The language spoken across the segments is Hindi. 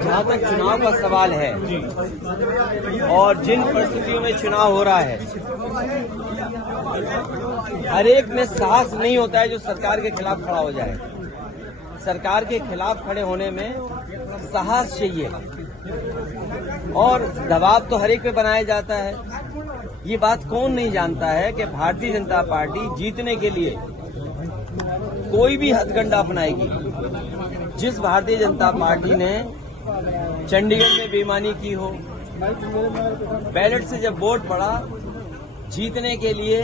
जहाँ तक चुनाव का सवाल है और जिन परिस्थितियों में चुनाव हो रहा है, हर एक में साहस नहीं होता है जो सरकार के खिलाफ खड़ा हो जाए। सरकार के खिलाफ खड़े होने में साहस चाहिए और दबाव तो हर एक पे बनाया जाता है। ये बात कौन नहीं जानता है कि भारतीय जनता पार्टी जीतने के लिए कोई भी हथकंडा अपनाएगी। जिस भारतीय जनता पार्टी ने चंडीगढ़ में बेईमानी की हो, बैलेट से जब वोट पड़ा, जीतने के लिए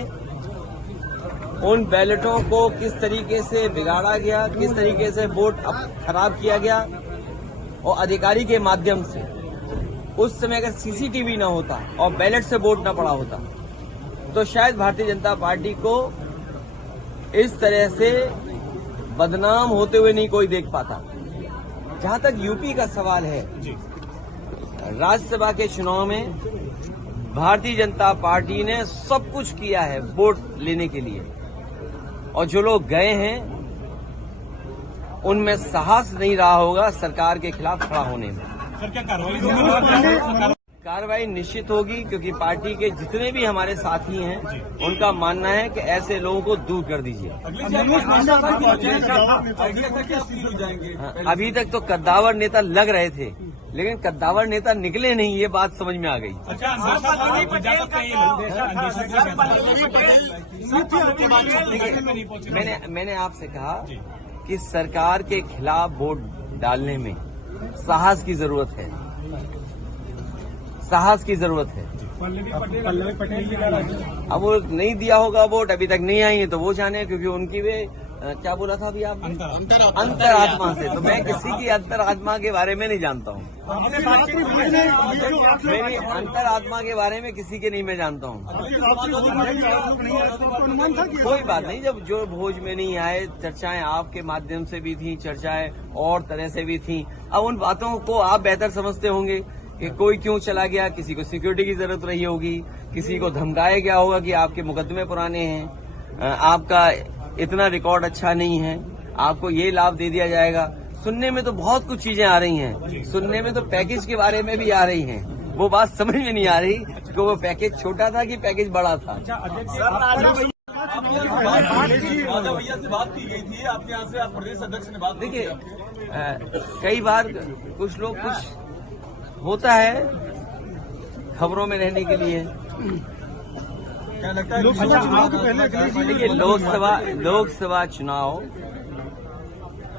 उन बैलेटों को किस तरीके से बिगाड़ा गया, किस तरीके से वोट खराब किया गया, और अधिकारी के माध्यम से उस समय अगर सीसीटीवी न होता और बैलेट से वोट न पड़ा होता तो शायद भारतीय जनता पार्टी को इस तरह से बदनाम होते हुए नहीं कोई देख पाता। जहां तक यूपी का सवाल है, राज्यसभा के चुनाव में भारतीय जनता पार्टी ने सब कुछ किया है वोट लेने के लिए, और जो लोग गए हैं उनमें साहस नहीं रहा होगा सरकार के खिलाफ खड़ा होने में। सर, क्या कार्रवाई? कार्रवाई निश्चित होगी, क्योंकि पार्टी के जितने भी हमारे साथी हैं उनका मानना है कि ऐसे लोगों को दूर कर दीजिए। अभी तक तो कद्दावर नेता लग रहे थे, लेकिन कद्दावर नेता निकले नहीं, ये बात समझ में आ गई। मैंने आपसे कहा कि सरकार के खिलाफ वोट डालने में साहस की जरूरत है, साहस की जरूरत है। पल्लवी पटेल अब वो नहीं दिया होगा वोट, अभी तक नहीं आई है, तो वो जाने, क्योंकि उनकी वे क्या बोला था अभी आप, अंतरात्मा से। तो मैं किसी की अंतरात्मा के बारे में नहीं जानता हूँ। मेरी अंतरात्मा के बारे में किसी के नहीं मैं जानता हूँ। कोई बात नहीं, जब जो भोज में नहीं आए, चर्चाएं आपके माध्यम से भी थी, चर्चाएं और तरह से भी थी। अब उन बातों को आप बेहतर समझते होंगे कि कोई क्यों चला गया, किसी को सिक्योरिटी की जरूरत रही होगी, किसी को धमकाया गया होगा कि आपके मुकदमे पुराने हैं, आपका इतना रिकॉर्ड अच्छा नहीं है, आपको ये लाभ दे दिया जाएगा। सुनने में तो बहुत कुछ चीजें आ रही हैं, सुनने में तो पैकेज के बारे में भी आ रही हैं। वो बात समझ में नहीं आ रही कि वो पैकेज छोटा था कि पैकेज बड़ा था। भैया से बात की गई थी, आपके यहाँ से आप प्रदेश अध्यक्ष ने बात। देखिए, कई बार कुछ लोग, कुछ होता है खबरों में रहने के लिए। क्या लगता है? देखिए, लोकसभा चुनाव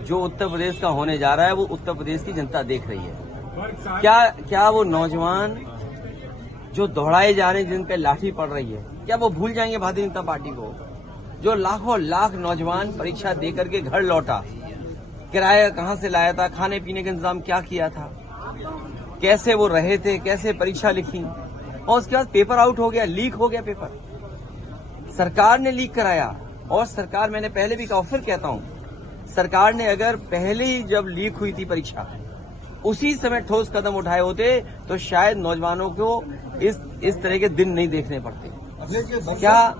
जो उत्तर प्रदेश का होने जा रहा है, वो उत्तर प्रदेश की जनता देख रही है। क्या वो नौजवान जो दौड़ाए जा रहे हैं, जिन पे लाठी पड़ रही है, क्या वो भूल जाएंगे भारतीय जनता पार्टी को? जो लाखों लाख नौजवान परीक्षा देकर के घर लौटा, किराया कहाँ से लाया था, खाने पीने का इंतजाम क्या किया था, कैसे वो रहे थे, कैसे परीक्षा लिखी, और उसके बाद पेपर आउट हो गया, लीक हो गया पेपर। सरकार ने लीक कराया, और सरकार, मैंने पहले भी कहा, फिर कहता हूं, सरकार ने अगर पहले ही जब लीक हुई थी परीक्षा, उसी समय ठोस कदम उठाए होते तो शायद नौजवानों को इस तरह के दिन नहीं देखने पड़ते। क्या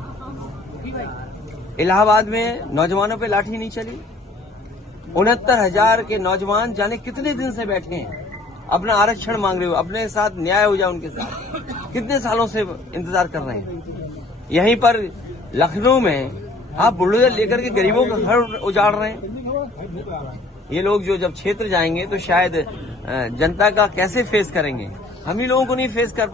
इलाहाबाद में नौजवानों पे लाठी नहीं चली? 69,000 के नौजवान जाने कितने दिन से बैठे हैं, अपना आरक्षण मांग रहे हो, अपने साथ न्याय हो जाए उनके साथ, कितने सालों से इंतजार कर रहे हैं। यहीं पर लखनऊ में आप बुलडोजर लेकर के गरीबों का घर उजाड़ रहे हैं। ये लोग जो जब क्षेत्र जाएंगे तो शायद जनता का कैसे फेस करेंगे? हम ही लोगों को नहीं फेस कर